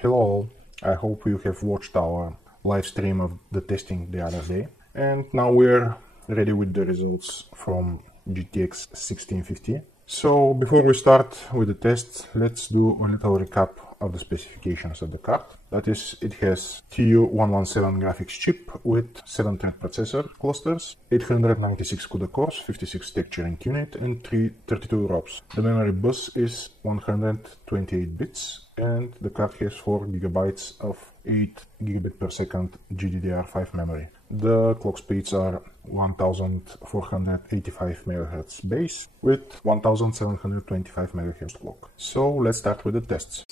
Hello, I hope you have watched our live stream of the testing the other day. And now we're ready with the results from GTX 1650. So before we start with the tests, let's do a little recap of the specifications of the card. That is, it has TU117 graphics chip with 7-thread processor clusters, 896 CUDA cores, 56 texturing unit, and 32 ROPs. The memory bus is 128 bits, and the card has 4 GB of 8 GB per second GDDR5 memory. The clock speeds are 1485 MHz base with 1725 MHz clock. So let's start with the tests.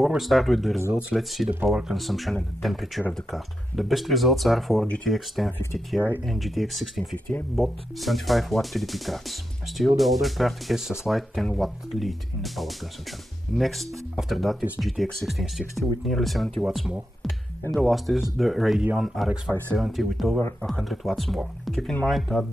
Before we start with the results, let's see the power consumption and the temperature of the card. The best results are for GTX 1050 Ti and GTX 1650, both 75 watt TDP cards. Still, the other card has a slight 10 watt lead in the power consumption. Next, after that is GTX 1660 with nearly 70 watts more. And the last is the Radeon RX 570 with over 100 watts more. Keep in mind that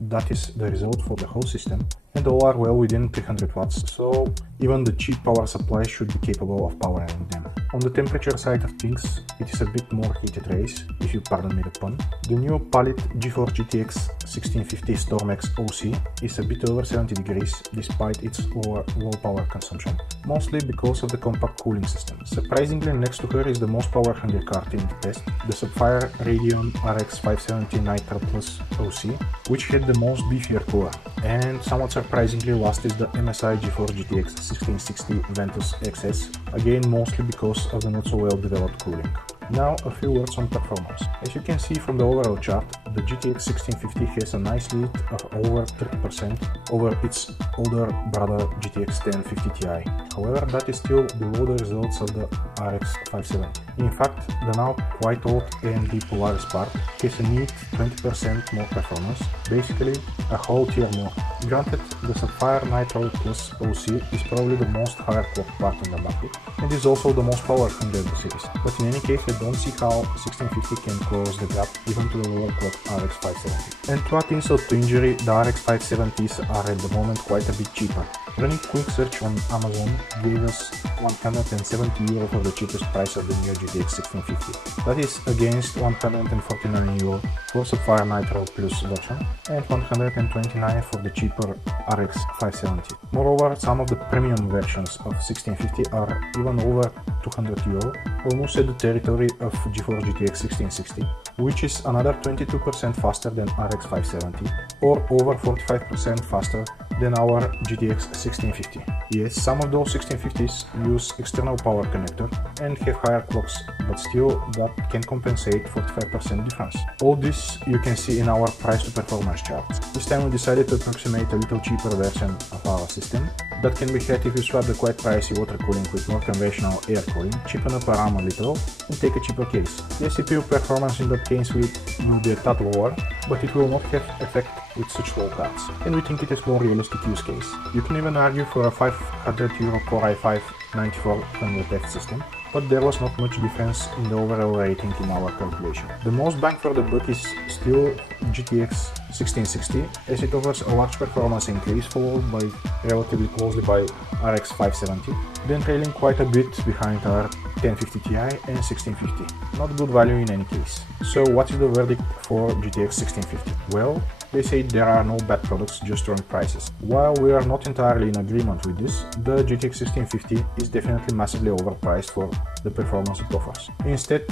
that is the result for the whole system, and all are well within 300 watts, so even the cheap power supply should be capable of powering them. On the temperature side of things, it is a bit more heated race, if you pardon me the pun. The new Palit GeForce GTX 1650 StormX OC is a bit over 70 degrees despite its low power consumption, mostly because of the compact cooling system. Surprisingly, next to her is the most power-hungry card in the test, the Sapphire Radeon RX 570 Nitro Plus OC, which had the most beefier cooler. And somewhat surprisingly last is the MSI GeForce GTX 1660 Ventus XS, again mostly because of the not so well developed cooling. Now a few words on performance. As you can see from the overall chart, the GTX 1650 has a nice lead of over 30% over its older brother GTX 1050 Ti. However, that is still below the results of the RX 570. In fact, the now quite old AMD Polaris part has a neat 20% more performance, basically a whole tier more. Granted, the Sapphire Nitro Plus OC is probably the most higher clock part on the market, and is also the most power-hungry of the series, but in any case I don't see how 1650 can close the gap even to the lower clock RX 570. And to add insult to injury, the RX 570s are at the moment quite a bit cheaper. Running quick search on Amazon gave us €170 for the cheapest price of the new GTX 1650. That is against €149 for Sapphire Nitro Plus version and €129 for the cheaper RX 570. Moreover, some of the premium versions of 1650 are even over €200, almost at the territory of GeForce GTX 1660, which is another 22% faster than RX 570 or over 45% faster than our GTX 1650. Yes, some of those 1650s use external power connector and have higher clocks, but still that can compensate 45% difference. All this you can see in our price to performance charts. This time we decided to approximate a little cheaper version of our system that can be had if you swap the quite pricey water cooling with more conventional air cooling, cheapen up our RAM a little and take a cheaper case. The CPU performance in that case will be a tad lower, but it will not have effect with such low cards, and we think it is more realistic use case. You can even argue for a €500 Core i5 9400F system, but there was not much difference in the overall rating in our calculation. The most bang for the buck is still GTX 1660, as it offers a large performance increase followed by relatively closely by RX 570, then trailing quite a bit behind our 1050 Ti and 1650. Not good value in any case. So what is the verdict for GTX 1650? Well, they say there are no bad products, just wrong prices. While we are not entirely in agreement with this, the GTX 1650 is definitely massively overpriced for the performance it offers. Instead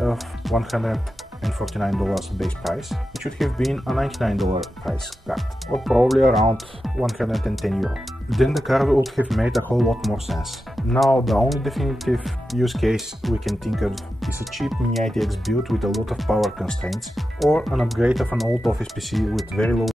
of $149 base price, it should have been a $99 price card, or probably around €110. Then the card would have made a whole lot more sense. Now the only definitive use case we can think of is a cheap mini ITX build with a lot of power constraints, or an upgrade of an old office PC with very low